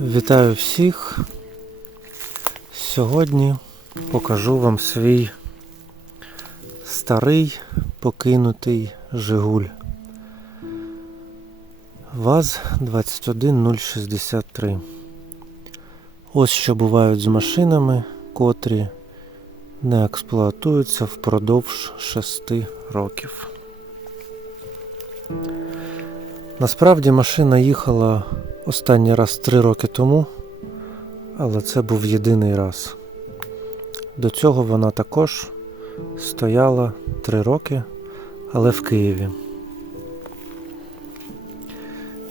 Вітаю всіх. Сьогодні покажу вам свій старий покинутий Жигуль. ВАЗ 21063. Ось що бувають з машинами, котрі не експлуатуються впродовж 6 років. Насправді машина їхала останній раз 3 роки тому, але це був єдиний раз. До цього вона також стояла 3 роки, але в Києві.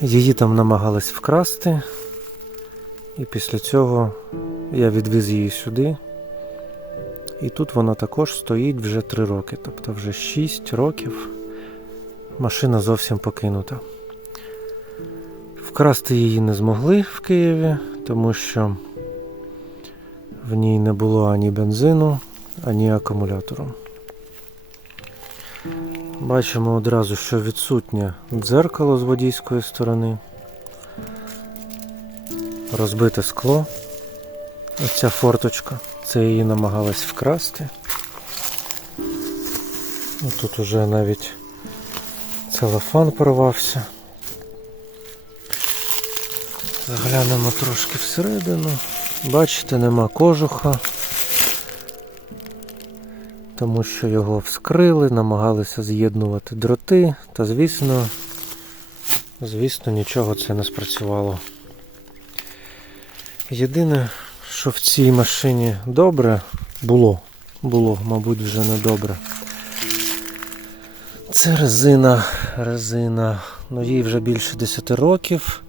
Її там намагались вкрасти, і після цього я відвіз її сюди. І тут вона також стоїть вже 3 роки, тобто вже 6 років машина зовсім покинута. Вкрасти її не змогли в Києві, тому що в ній не було ані бензину, ані акумулятору. Бачимо одразу, що відсутнє дзеркало з водійської сторони, розбите скло. Оця форточка, це її намагалась вкрасти. Ну, Тут уже навіть целофан порвався. Заглянемо трошки всередину. Бачите, нема кожуха, тому що його вскрили, намагалися з'єднувати дроти, та звісно, звісно, нічого це не спрацювало. Єдине, що в цій машині добре було, було, мабуть, вже не добре. Це резина, резина, ну їй вже більше 10 років.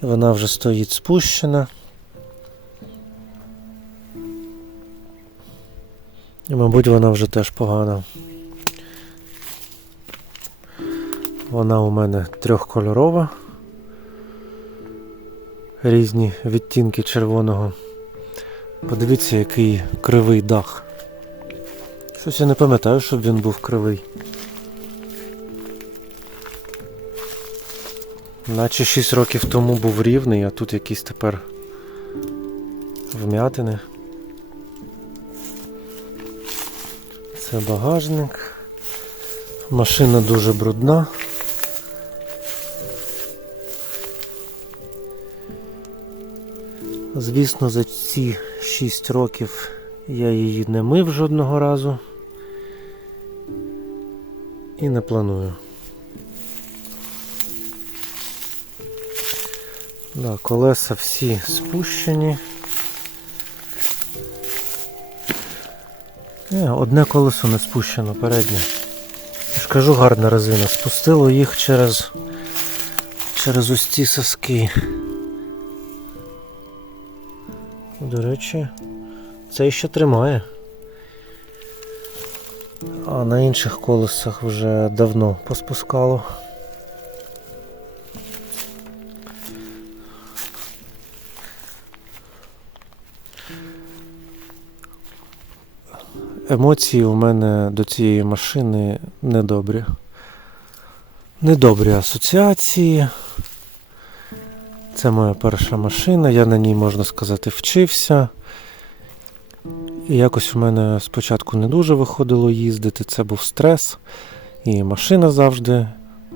Вона вже стоїть спущена. І, мабуть, вона вже теж погана. Вона у мене трьохкольорова. Різні відтінки червоного. Подивіться, який кривий дах. Щось я не пам'ятаю, щоб він був кривий. Наче 6 років тому був рівний, а тут якісь тепер вмятини. Це багажник. Машина дуже брудна. Звісно, за ці 6 років я її не мив жодного разу і не планую. Да, колеса всі спущені. Не, одне колесо не спущено переднє. Я ж кажу гарна резина. Спустило їх через через ось ці соски. До речі, це ще тримає. А на інших колесах вже давно поспускало. Емоції у мене до цієї машини недобрі. Недобрі асоціації. Це моя перша машина, я на ній, можна сказати, вчився. І якось у мене спочатку не дуже виходило їздити, це був стрес, і машина завжди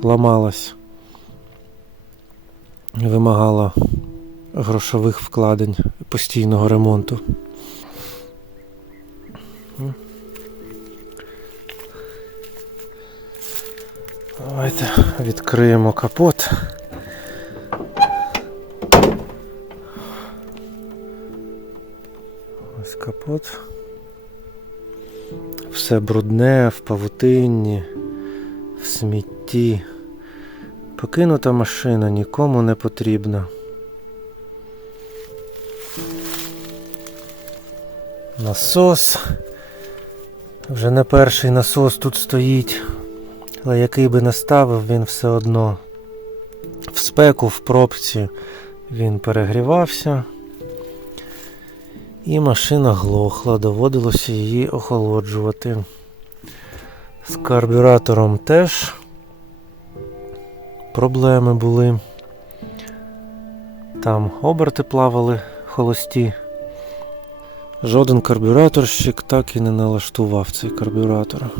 ламалась, вимагала грошових вкладень постійного ремонту. Давайте відкриємо капот. Ось капот. Все брудне, в павутинні, в смітті. Покинута машина нікому не потрібна. Насос. Вже не перший насос тут стоїть. Але який би не ставив, він все одно в спеку, в пробці він перегрівався. І машина глохла, доводилося її охолоджувати. З карбюратором теж проблеми були. Там оберти плавали холості. Жоден карбюраторщик так і не налаштував цей карбюратор.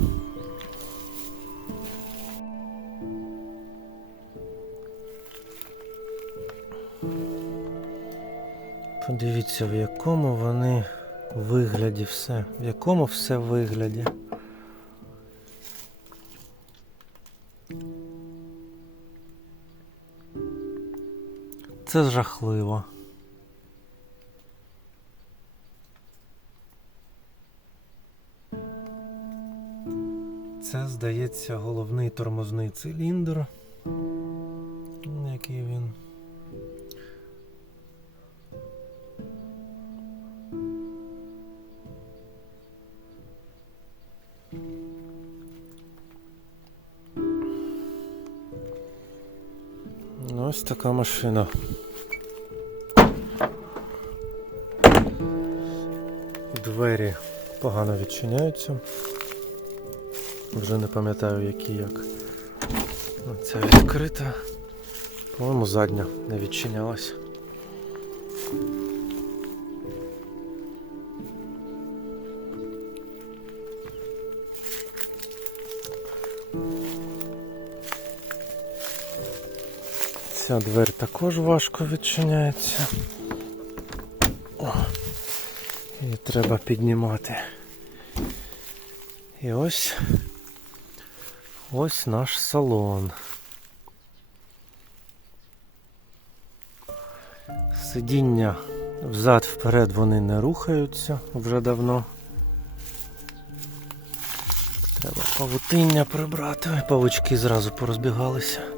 Подивіться, в якому вони вигляді все. В якому все вигляді. Це жахливо. Це, здається, головний тормозний циліндр. Ось така машина. Двері погано відчиняються. Вже не пам'ятаю, які як. Ця відкрита. По-моєму, задня не відчинялась. Ця двері також важко відчиняється. О, її треба піднімати. І ось ось наш салон. Сидіння взад-вперед вони не рухаються вже давно. Треба павутиння прибрати, павучки зразу порозбігалися.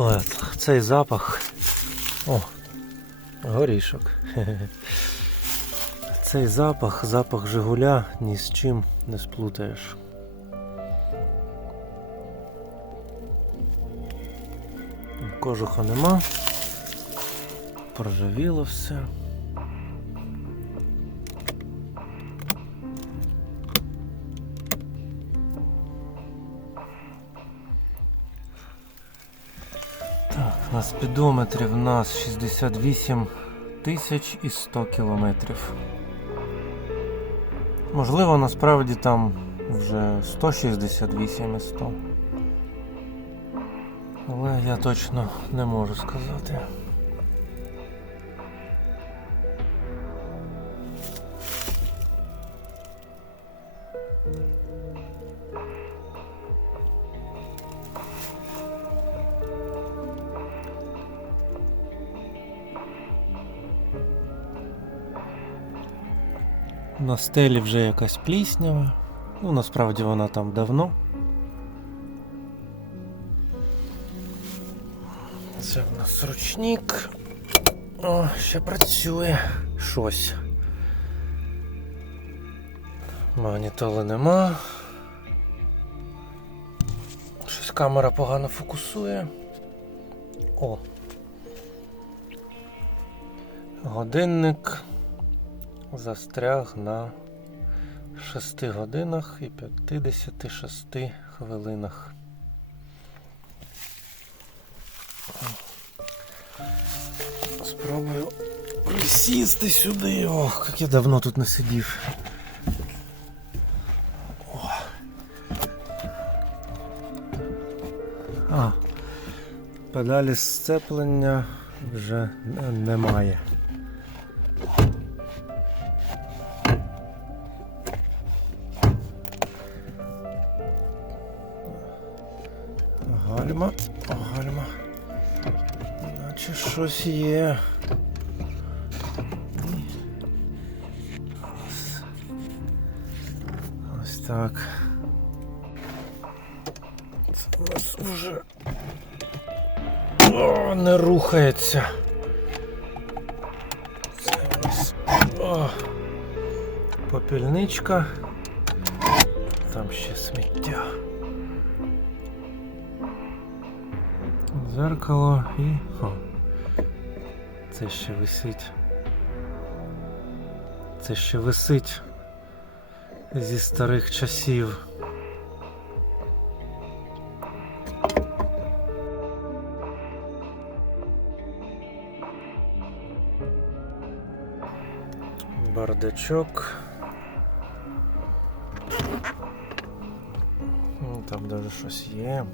От, цей запах. О, горішок. Цей запах, запах Жигуля ні з чим не сплутаєш. Кожуха нема. Прожавіло все. На спідометрі в нас 68 тисяч і 100 кілометрів. Можливо, насправді там вже 168 і 100. Але я точно не можу сказати. На стелі вже якась пліснява. Ну, насправді вона там давно. Це в нас ручник. О, ще працює щось. Магнітоли нема. Щось камера погано фокусує. О. Годинник застряг на 6 годинах і 56 хвилинах. Спробую присісти сюди. Ох, як я давно тут не сидів. О. А, педалі сцеплення вже не- немає. щось є. Ось. Ось так. Це у нас вже О, не рухається. Це у нас О, попільничка. Там ще сміття. Зеркало і. О, Це ще висить. Це ще висить зі старих часів. Бардачок. Ну, там даже щось є.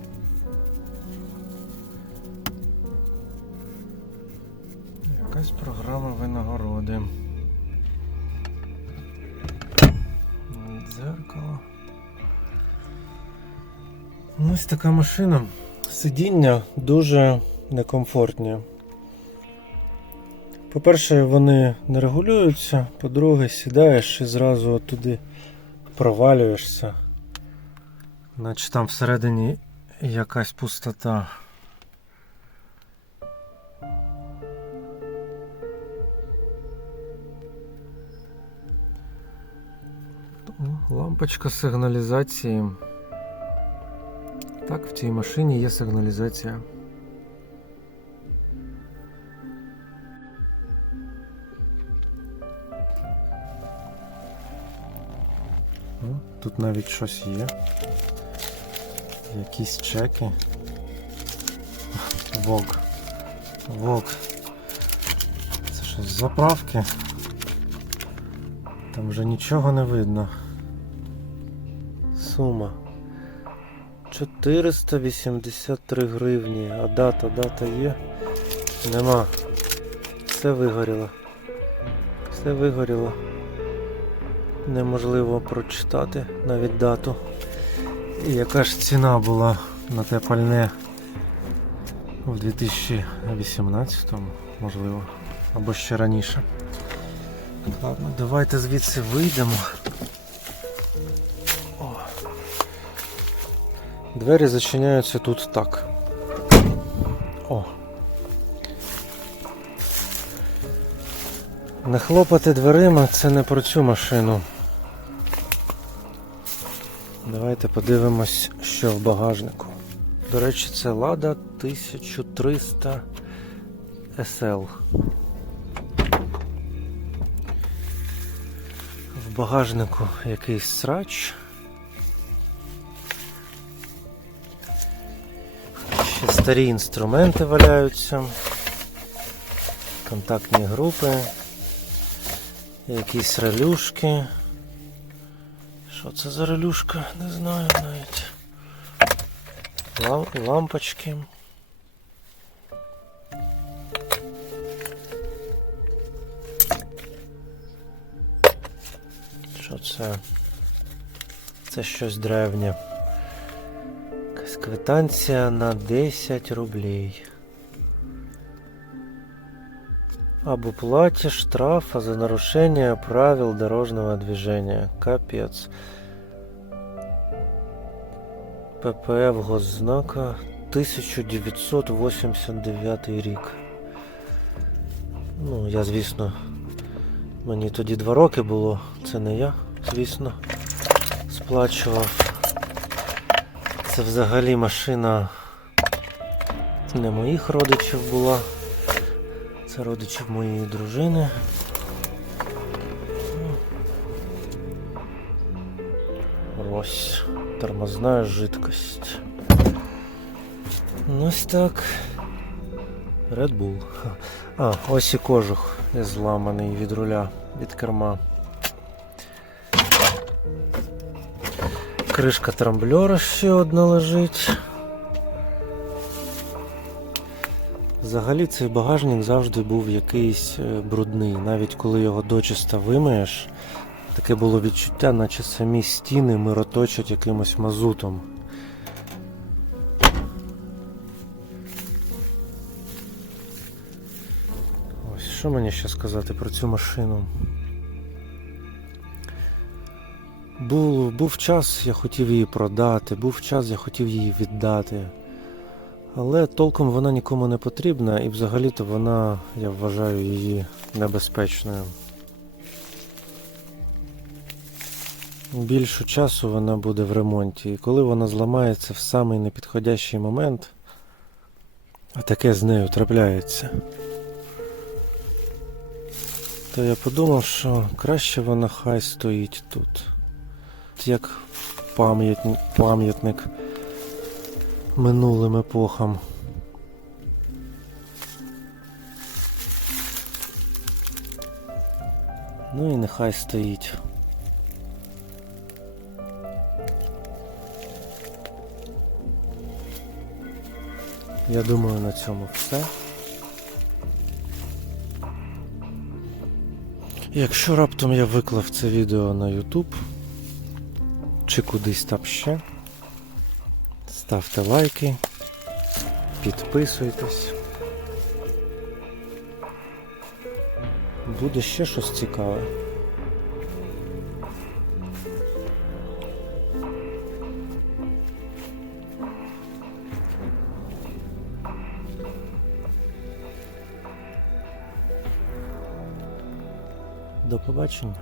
Ось така машина. Сидіння дуже некомфортні. По-перше, вони не регулюються, по-друге, сідаєш і зразу туди провалюєшся. Наче там всередині якась пустота. Лампочка сигналізації. Так, в цій машині є сигналізація. Тут навіть щось є. Якісь чеки. Вог. Вог. Це що, з заправки? Там вже нічого не видно. Сума. 483 гривні. А дата, дата є? Нема. Все вигоріло. Все вигоріло. Неможливо прочитати навіть дату. І яка ж ціна була на те пальне в 2018 можливо, або ще раніше. Ладно, давайте звідси вийдемо. Двері зачиняються тут так. О. Не хлопати дверима це не про цю машину. Давайте подивимось, що в багажнику. До речі, це Lada 1300 SL. В багажнику якийсь срач. Старі інструменти валяються. Контактні групи. Якісь релюшки. Що це за релюшка? Не знаю навіть. Лам... Лампочки. Що це? Це щось древнє. Квитанція на 10 рублей. Об уплате штрафа за нарушение правил дорожного движения. Капец. ППФ госзнака 1989 рік. Ну, я, звісно, мені тоді два роки було. Це не я, звісно, сплачував. Це взагалі машина не моїх родичів була. Це родичів моєї дружини. Ось тормозна жидкость. Ось так. Red Bull. А, ось і кожух зламаний від руля, від керма. Кришка трамблера ще одна лежить. Взагалі цей багажник завжди був якийсь е, брудний. Навіть коли його дочиста вимиєш, таке було відчуття, наче самі стіни мироточать якимось мазутом. Ось що мені ще сказати про цю машину? Був, був час, я хотів її продати, був час, я хотів її віддати. Але толком вона нікому не потрібна і взагалі-то вона, я вважаю її небезпечною. Більшу часу вона буде в ремонті, і коли вона зламається в самий непідходящий момент, а таке з нею трапляється, то я подумав, що краще вона хай стоїть тут. Як пам'ятник, минулим епохам. Ну і нехай стоїть. Я думаю, на цьому все. Якщо раптом я виклав це відео на YouTube чи кудись там ще, ставте лайки, підписуйтесь. Буде ще щось цікаве. До побачення.